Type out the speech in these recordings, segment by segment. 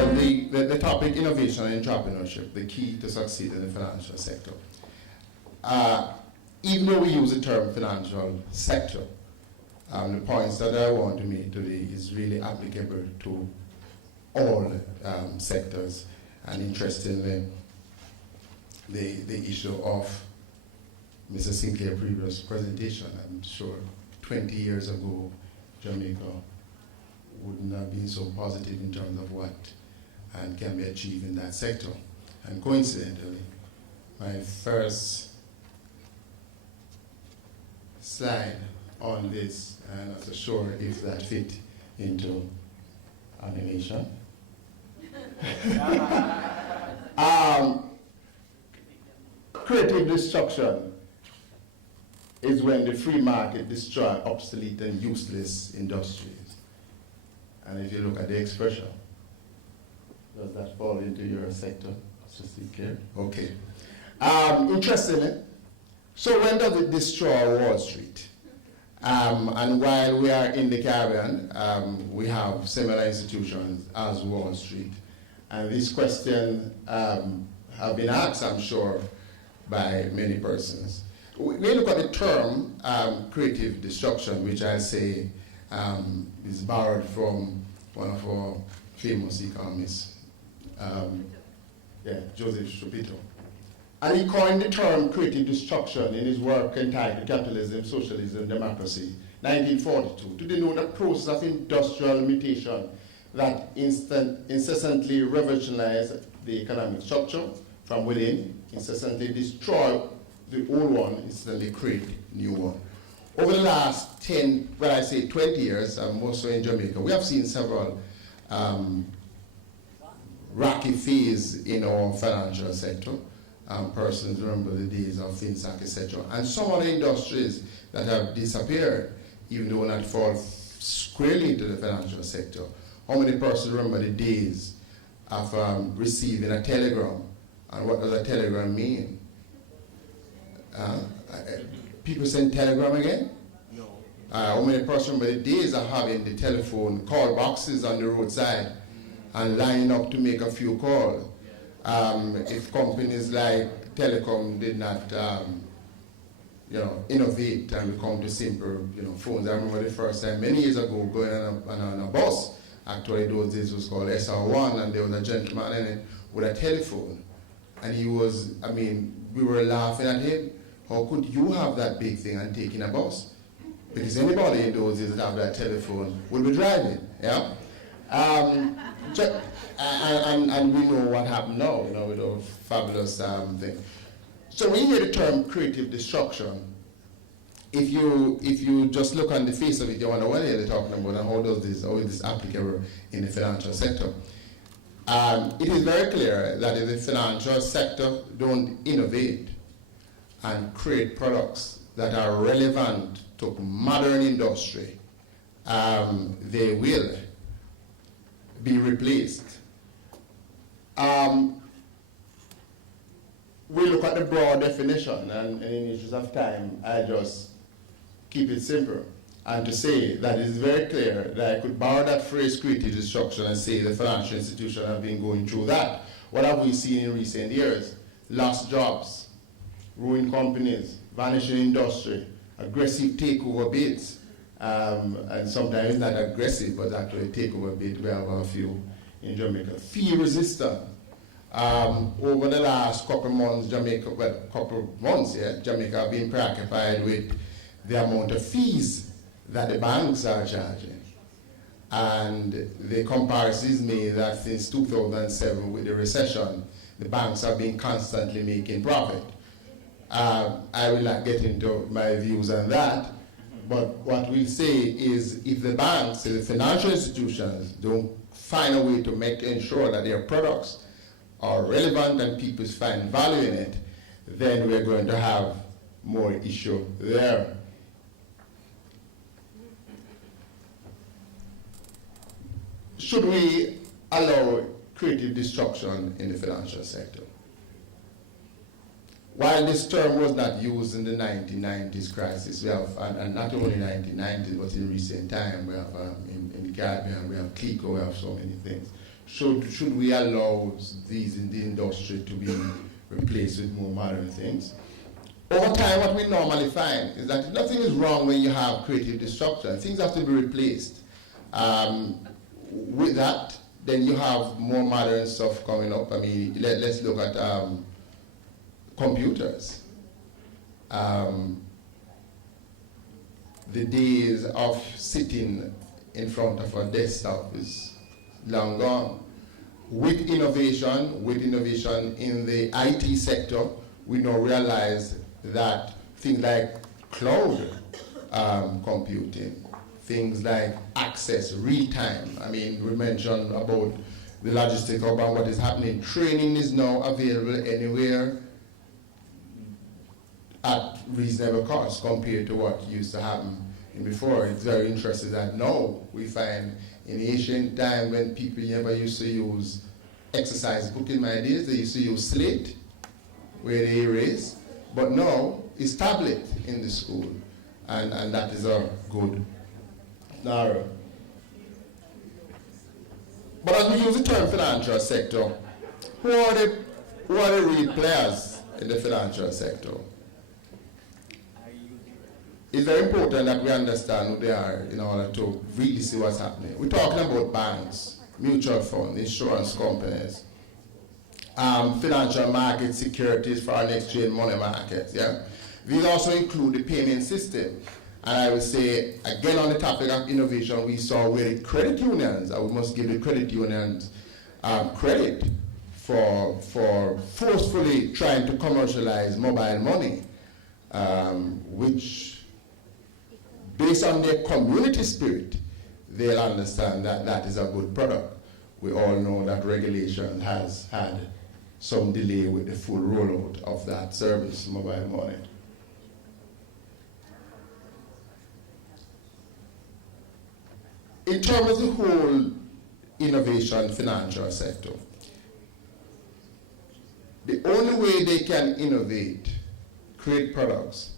Well, the topic, innovation and entrepreneurship, the key to succeed in the financial sector. Even though we use the term financial sector, the points that I want to make today is really applicable to all sectors. And interestingly, the issue of Mr. Sinclair's previous presentation, I'm sure 20 years ago, Jamaica wouldn't have been so positive in terms of what can be achieved in that sector. And coincidentally, my first slide on this, and I'm not so sure if that fit into animation. Creative destruction is when the free market destroys obsolete and useless industries. And if you look at the expression, does that fall into your sector? Just be clear. Okay. Interestingly, so when does it destroy Wall Street? And while we are in the Caribbean, we have similar institutions as Wall Street. And these questions have been asked, I'm sure, by many persons. We look at the term creative destruction, which I say is borrowed from one of our famous economists, Joseph Schumpeter. And he coined the term creative destruction in his work entitled Capitalism, Socialism, Democracy, 1942, to denote a process of industrial mutation that incessantly revolutionized the economic structure from within, incessantly destroy the old one, instantly create new one. Over the last 10, well, I say 20 years, more so in Jamaica, we have seen several rocky phases in our financial sector. Persons remember the days of FinSAC, etc. And some of the industries that have disappeared, even though not fall squarely into the financial sector. How many persons remember the days of receiving a telegram? And what does a telegram mean? People send telegram again? No. How many persons remember the days of having the telephone call boxes on the roadside and lining up to make a few calls? If companies like Telecom did not, innovate and become to simple, phones. I remember the first time many years ago going on a bus. Actually, those days was called SR1, and there was a gentleman in it with a telephone, and he was. We were laughing at him. How could you have that big thing and take in a bus? Because anybody in those days that have that telephone would be driving. Yeah. And we know what happened now, with those fabulous thing. So when you hear the term creative destruction, if you just look on the face of it, you wonder what are they talking about and how is this applicable in the financial sector? It is very clear that if the financial sector don't innovate and create products that are relevant to modern industry, they will be replaced. We look at the broad definition, and in the interest of time, I just keep it simple. And to say that it is very clear that I could borrow that phrase, creative destruction, and say the financial institution have been going through that. What have we seen in recent years? Lost jobs, ruined companies, vanishing industry, aggressive takeover bids, and sometimes not aggressive, but actually takeover bid. We have a few in Jamaica. Fee resistant. Over the last couple months, Jamaica have been preoccupied with the amount of fees that the banks are charging. And the comparison is made that since 2007 with the recession, the banks have been constantly making profit. I will not get into my views on that, but what we'll say is if the banks, the financial institutions don't find a way to ensure that their products are relevant and people find value in it, then we're going to have more issue there. Should we allow creative destruction in the financial sector? While this term was not used in the 1990s crisis, we have, and not only 1990s, but in recent time, we have in the Caribbean, we have CLICO, we have so many things. should we allow these in the industry to be replaced with more modern things? Over time, what we normally find is that nothing is wrong when you have creative destruction. Things have to be replaced. With that, then you have more modern stuff coming up. I mean, let's look at computers. The days of sitting in front of a desktop is long gone. With innovation in the IT sector, we now realize that things like cloud computing, things like access, real time. I mean, we mentioned about the logistics about what is happening. Training is now available anywhere at reasonable cost compared to what used to happen before. It's very interesting that now we find in ancient time when people never used to use exercise book in my days, they used to use slate where they erase, but now it's tablet in the school, and that is a good narrow. But as we use the term financial sector, who are the real players in the financial sector? It's very important that we understand who they are in order to really see what's happening. We're talking about banks, mutual funds, insurance companies, financial markets, securities, foreign exchange, money markets. Yeah? These also include the payment system. And I would say, again, on the topic of innovation, we saw where the credit unions, and we must give the credit unions credit for forcefully trying to commercialize mobile money, which, based on their community spirit, they'll understand that that is a good product. We all know that regulation has had some delay with the full rollout of that service, mobile money. In terms of the whole innovation financial sector, the only way they can innovate, create products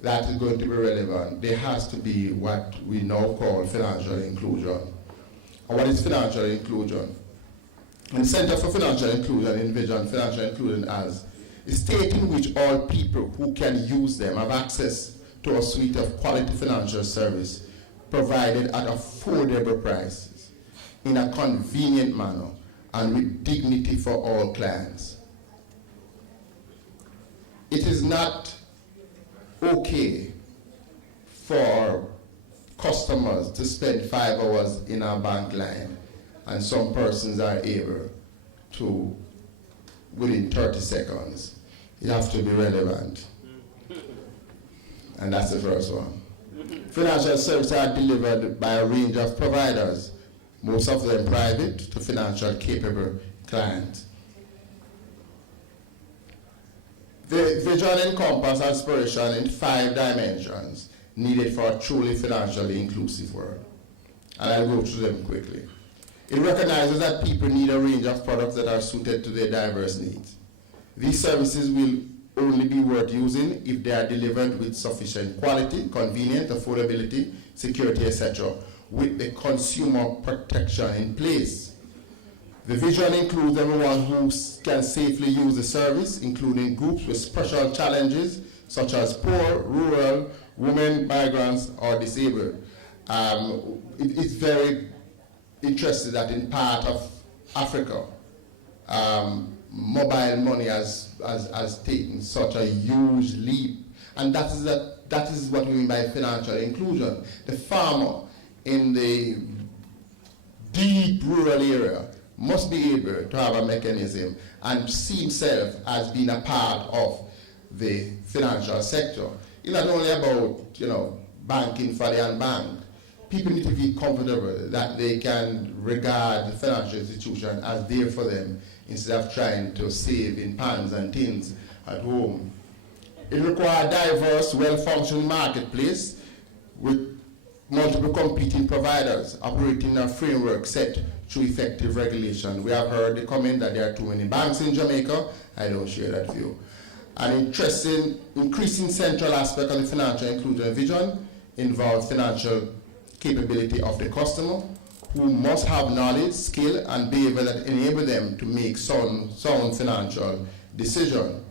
that is going to be relevant, there has to be what we now call financial inclusion. And what is financial inclusion? And the Center for Financial Inclusion envisions financial inclusion as a state in which all people who can use them have access to a suite of quality financial service provided at affordable prices, in a convenient manner, and with dignity for all clients. It is not okay for customers to spend 5 hours in our bank line, and some persons are able to, within 30 seconds. You have to be relevant. And that's the first one. Financial services are delivered by a range of providers, most of them private, to financial capable clients. The vision encompasses aspiration in 5 dimensions needed for a truly financially inclusive world. And I'll go through them quickly. It recognizes that people need a range of products that are suited to their diverse needs. These services will only be worth using if they are delivered with sufficient quality, convenience, affordability, security, etc., with the consumer protection in place. The vision includes everyone who can safely use the service, including groups with special challenges, such as poor, rural, women, migrants, or disabled. It's very interesting that in part of Africa, mobile money has taken such a huge leap, and that is what we mean by financial inclusion. The farmer in the deep rural area must be able to have a mechanism and see himself as being a part of the financial sector. It's not only about banking for the unbanked. People need to be comfortable that they can regard the financial institution as there for them instead of trying to save in pans and tins at home. It requires a diverse, well-functioning marketplace with multiple competing providers operating in a framework set through effective regulation. We have heard the comment that there are too many banks in Jamaica. I don't share that view. An increasing central aspect of the financial inclusion vision involves financial capability of the customer, who must have knowledge, skill, and behavior that enable them to make sound financial decisions.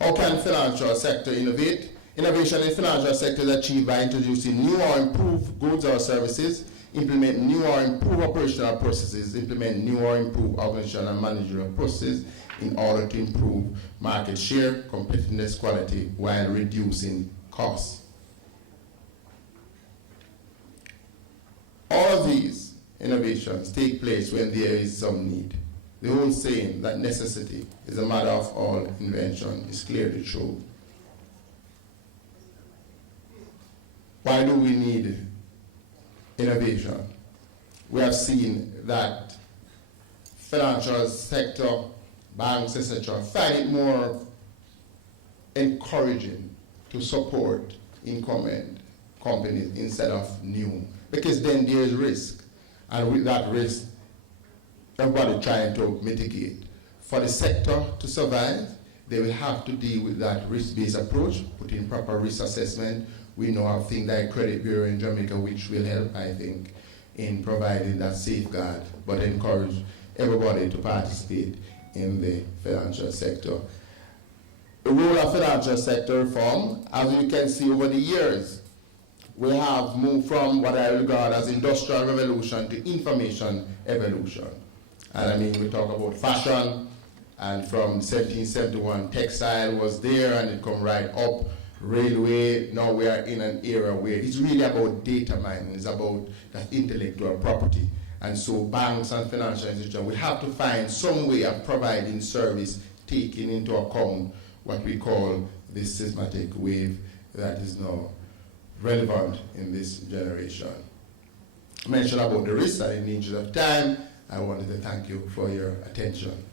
How can the financial sector innovate? Innovation in the financial sector is achieved by introducing new or improved goods or services, implement new or improved operational processes, implement new or improved organizational and managerial processes in order to improve market share, competitiveness, quality, while reducing costs. All of these innovations take place when there is some need. The old saying that necessity is the mother of all invention is clearly true. Why do we need innovation? We have seen that financial sector, banks, etc., find it more encouraging to support incumbent companies instead of new, because then there is risk, and with that risk, everybody trying to mitigate. For the sector to survive, they will have to deal with that risk-based approach, put in proper risk assessment. We know of things like Credit Bureau in Jamaica, which will help, I think, in providing that safeguard, but encourage everybody to participate in the financial sector. The role of financial sector reform, as you can see over the years, we have moved from what I regard as industrial revolution to information evolution. And I mean, we talk about fashion, and from 1771, textile was there, and it come right up, railway. Now we are in an era where it's really about data mining, it's about that intellectual property. And so banks and financial institutions will have to find some way of providing service, taking into account what we call this systematic wave that is now relevant in this generation. I mentioned about the risks, and in the interest of time, I wanted to thank you for your attention.